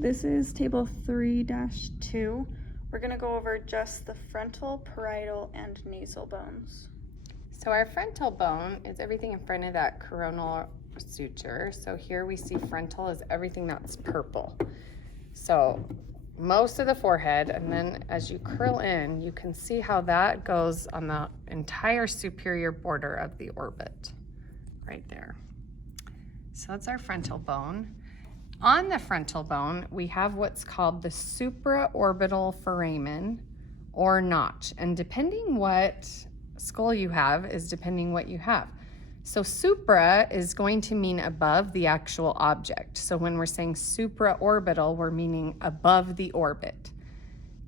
This is table 3-2. We're going to go over just the frontal, parietal, and nasal bones. So our frontal bone is everything in front of that coronal suture. So here we see frontal is everything that's purple. So most of the forehead, and then as you curl in, you can see how that goes on the entire superior border of the orbit, right there. So that's our frontal bone. On the frontal bone, we have what's called the supraorbital foramen or notch. And depending what skull you have is depending what you have. So supra is going to mean above the actual object. So when we're saying supraorbital, we're meaning above the orbit.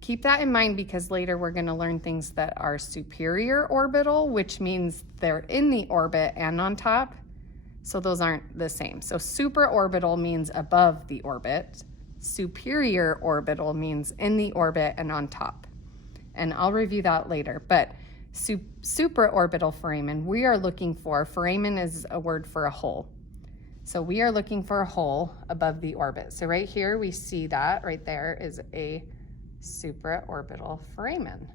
Keep that in mind because later we're going to learn things that are superior orbital, which means they're in the orbit and on top. So those aren't the same. So supraorbital means above the orbit. Superior orbital means in the orbit and on top. And I'll review that later. But supraorbital foramen, we are looking for, foramen is a word for a hole. So we are looking for a hole above the orbit. So right here we see that right there is a supraorbital foramen.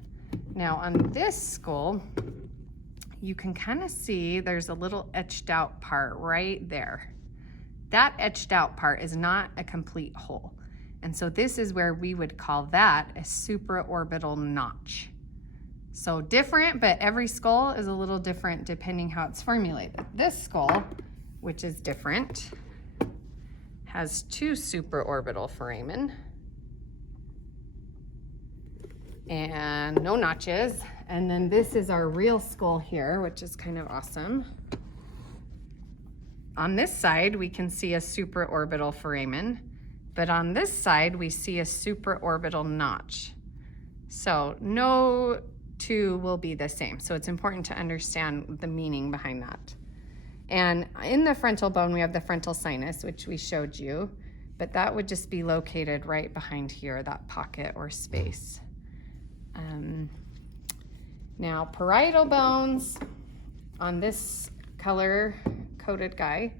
Now on this skull, you can kind of see there's a little etched out part right there. That etched out part is not a complete hole. And so this is where we would call that a supraorbital notch. So different, but every skull is a little different depending how it's formulated. This skull, which is different, has two supraorbital foramen and no notches. And then this is our real skull here, which is kind of awesome. On this side, we can see a supraorbital foramen, but on this side, we see a supraorbital notch. So no two will be the same. So it's important to understand the meaning behind that. And in the frontal bone, we have the frontal sinus, which we showed you, but that would just be located right behind here, that pocket or space. Now, parietal bones on this color-coded guy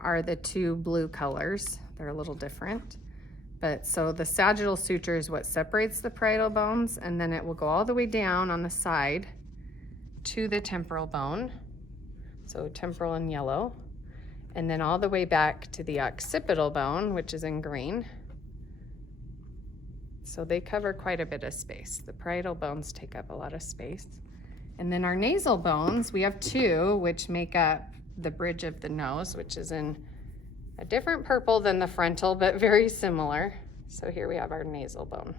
are the two blue colors. They're a little different. But so the sagittal suture is what separates the parietal bones, and then it will go all the way down on the side to the temporal bone. So temporal in yellow. And then all the way back to the occipital bone, which is in green. So they cover quite a bit of space. The parietal bones take up a lot of space. And then our nasal bones, we have two, which make up the bridge of the nose, which is in a different purple than the frontal, but very similar. So here we have our nasal bone.